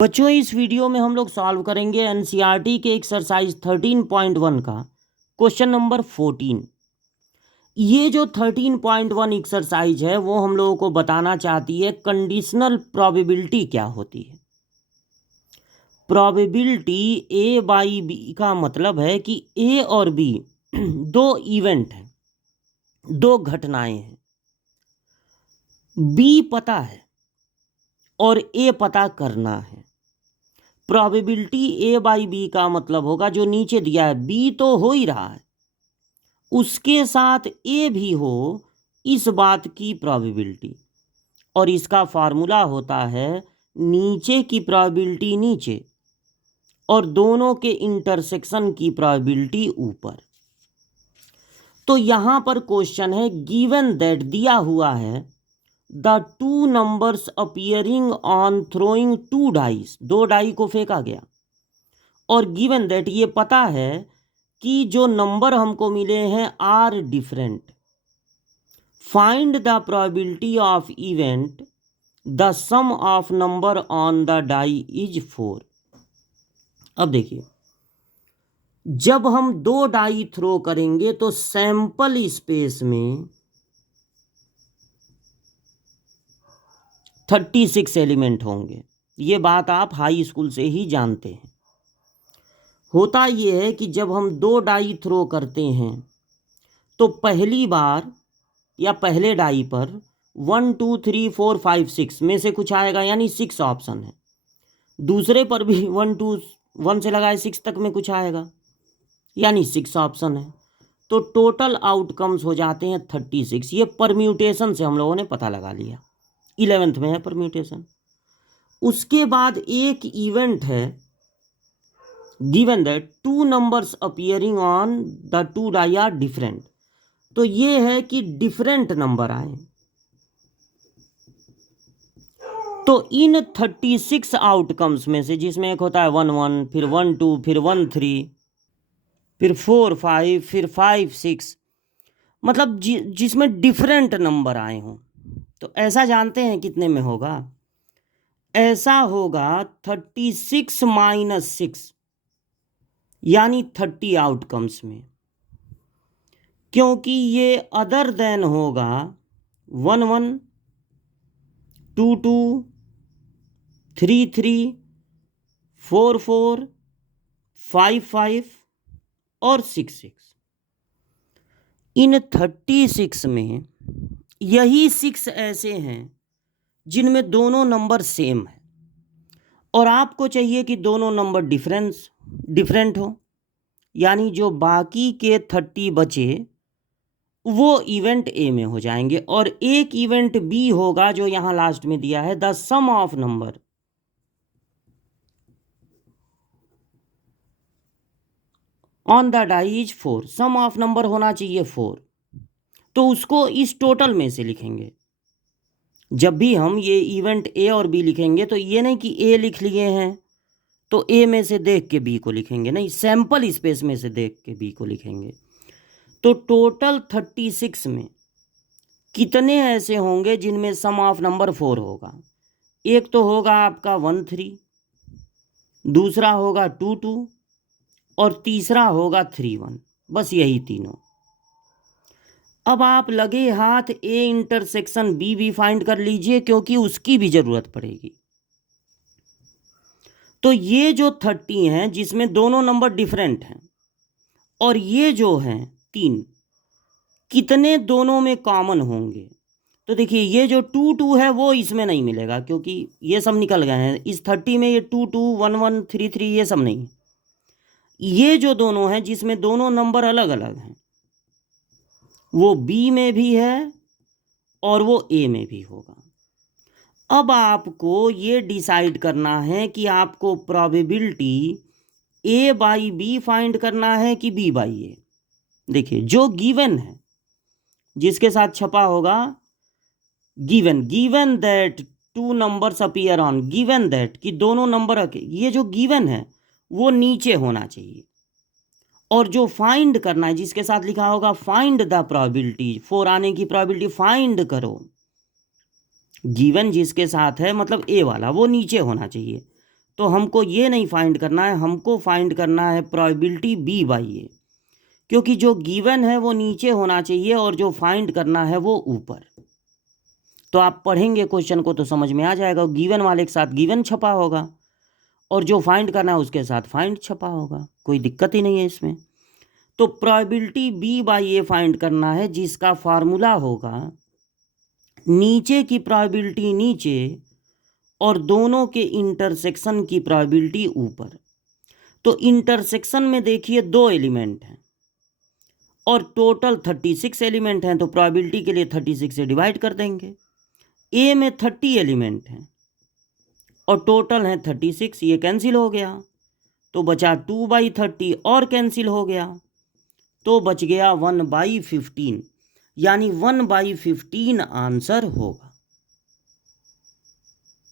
बच्चों, इस वीडियो में हम लोग सॉल्व करेंगे एनसीईआरटी के एक्सरसाइज 13.1 का क्वेश्चन नंबर 14। ये जो 13.1 एक्सरसाइज है वो हम लोगों को बताना चाहती है कंडीशनल प्रोबेबिलिटी क्या होती है। प्रोबेबिलिटी ए बाई बी का मतलब है कि ए और बी दो इवेंट हैं, दो घटनाएं हैं। बी पता है और ए पता करना है। प्रोबेबिलिटी ए बाई बी का मतलब होगा जो नीचे दिया है, बी तो हो ही रहा है, उसके साथ ए भी हो, इस बात की प्रोबेबिलिटी। और इसका फार्मूला होता है नीचे की प्रोबेबिलिटी नीचे और दोनों के इंटरसेक्शन की प्रोबेबिलिटी ऊपर। तो यहां पर क्वेश्चन है गिवन दैट, दिया हुआ है the two numbers appearing on throwing two dice, दो डाई को फेंका गया, और गिवन दैट ये पता है कि जो नंबर हमको मिले हैं are different. Find the probability of event the sum of number on the die is 4। अब देखिए, जब हम दो डाई थ्रो करेंगे तो सैंपल स्पेस में 36 एलिमेंट होंगे। ये बात आप हाई स्कूल से ही जानते हैं। होता यह है कि जब हम दो डाई थ्रो करते हैं तो पहली बार या पहले डाई पर 1 2 3 4 5 6 में से कुछ आएगा, यानी 6 ऑप्शन है। दूसरे पर भी 1 2 1 से लगाए 6 तक में कुछ आएगा, यानी 6 ऑप्शन है। तो टोटल आउटकम्स हो जाते हैं 36। ये परम्यूटेशन से हम लोगों ने पता लगा लिया, 11th में है परम्यूटेशन। उसके बाद एक इवेंट है given that two numbers appearing on the two die are different. तो ये है कि डिफरेंट नंबर आए। तो इन 36 आउटकम्स में से, जिसमें एक होता है 1 1, फिर 1 2, फिर 1 3, फिर 4 5, फिर 5 6, मतलब जिसमें डिफरेंट नंबर आए हों, तो ऐसा जानते हैं कितने में होगा? ऐसा होगा 36 माइनस 6, यानी 30 आउटकम्स में, क्योंकि ये अदर देन होगा 1 1, 2 2, 3 3, 4 4, 5 5 और 6 6। इन 36 में यही 6 ऐसे हैं जिनमें दोनों नंबर सेम है, और आपको चाहिए कि दोनों नंबर डिफरेंट हो, यानी जो बाकी के 30 बचे वो इवेंट ए में हो जाएंगे, और एक इवेंट बी होगा जो यहां लास्ट में दिया है the sum of number on the die is 4। Sum of number होना चाहिए 4, तो उसको इस टोटल में से लिखेंगे। जब भी हम ये इवेंट ए और बी लिखेंगे तो ये नहीं कि ए लिख लिए हैं तो ए में से देख के बी को लिखेंगे, नहीं, सैंपल स्पेस में से देख के बी को लिखेंगे। तो टोटल 36 में कितने ऐसे होंगे जिनमें सम ऑफ नंबर 4 होगा? एक तो होगा आपका 1 3, दूसरा होगा 2 2, और तीसरा होगा 3 1। बस यही तीनों। अब आप लगे हाथ ए इंटरसेक्शन बी भी फाइंड कर लीजिए, क्योंकि उसकी भी जरूरत पड़ेगी। तो ये जो 30 हैं जिसमें दोनों नंबर डिफरेंट हैं, और ये जो हैं 3, कितने दोनों में कॉमन होंगे? तो देखिए, ये जो 2 2 है वो इसमें नहीं मिलेगा, क्योंकि ये सब निकल गए हैं इस 30 में। ये 2 2, 1 1, 3 3 ये सब नहीं। ये जो दोनों हैं जिसमें दोनों नंबर अलग अलग हैं, वो बी में भी है और वो ए में भी होगा। अब आपको ये डिसाइड करना है कि आपको probability A by B find करना है कि बी बाई ए। देखिए, जो गिवन है जिसके साथ छपा होगा given that two numbers appear on, given that कि दोनों नंबर, ये जो गिवन है वो नीचे होना चाहिए, और जो फाइंड करना है जिसके साथ लिखा होगा फाइंड द प्रोबेबिलिटी, 4 आने की प्रोबेबिलिटी फाइंड करो, गिवन जिसके साथ है मतलब ए वाला, वो नीचे होना चाहिए। तो हमको ये नहीं फाइंड करना है, हमको फाइंड करना है प्रोबेबिलिटी बी बाई ए, क्योंकि जो गिवन है वो नीचे होना चाहिए और जो फाइंड करना है वो ऊपर। तो आप पढ़ेंगे क्वेश्चन को तो समझ में आ जाएगा, गिवन वाले के साथ गिवन छपा होगा और जो फाइंड करना है उसके साथ फाइंड छपा होगा, कोई दिक्कत ही नहीं है इसमें। तो probability B by A find करना है, जिसका फार्मूला होगा नीचे की प्रोबेबिलिटी नीचे और दोनों के इंटरसेक्शन की प्रोबेबिलिटी ऊपर। तो इंटरसेक्शन में देखिए 2 एलिमेंट हैं और टोटल 36 एलिमेंट हैं, तो प्रोबेबिलिटी के लिए 36 से डिवाइड कर देंगे। ए में 30 एलिमेंट हैं और टोटल हैं 36, ये कैंसिल हो गया तो बचा 2/30 और कैंसिल हो गया तो बच गया 1/15, यानी 1/15 आंसर होगा।